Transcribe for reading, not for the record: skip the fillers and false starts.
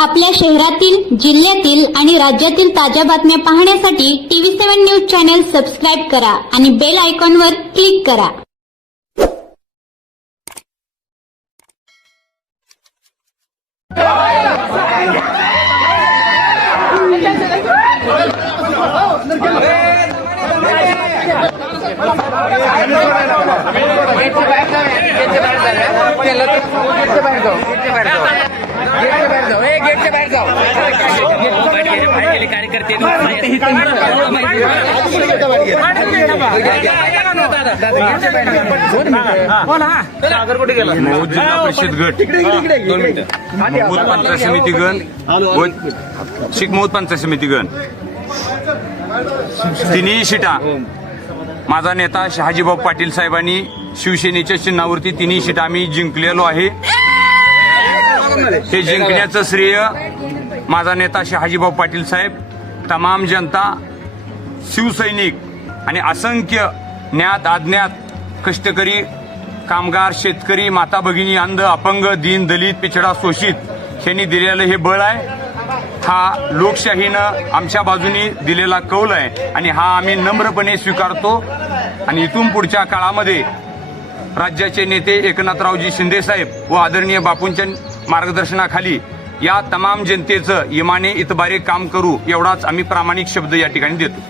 आपल्या शहरातील, जिल्ह्यातील आणि राज्यातील ताज्या बातम्या पाहण्यासाठी TV7 न्यूज चॅनल सबस्क्राईब करा आणि बेल आयकॉनवर क्लिक करा. कार्यकर्ते जिल्हा परिषद गट महमूद पंचायत समिती गण शिकमौद पंचायत समिती गण तिन्ही शिटा माझा नेता शहाजीभाऊ पाटील साहेबांनी शिवसेनेच्या चिन्हावरती तिन्ही शिटा आम्ही जिंकलेलो आहे. हे जिंकण्याचं श्रेय माझा नेता शहाजीभाऊ पाटील साहेब, तमाम जनता, शिवसैनिक आणि असंख्य ज्ञात अज्ञात कष्टकरी, कामगार, शेतकरी, माता भगिनी, अंध, अपंग, दीन, दलित, पिछडा, शोषित यांनी दिलेलं हे बळ आहे. हा लोकशाहीनं आमच्या बाजूने दिलेला कौल आहे आणि हा आम्ही नम्रपणे स्वीकारतो. आणि इथून पुढच्या काळामध्ये राज्याचे नेते एकनाथरावजी शिंदे साहेब व आदरणीय बापूंच्या मार्गदर्शनाखाली या तमाम जनतेचं इमाने इतबारे काम करू, एवढाच आम्ही प्रामाणिक शब्द या ठिकाणी देतो.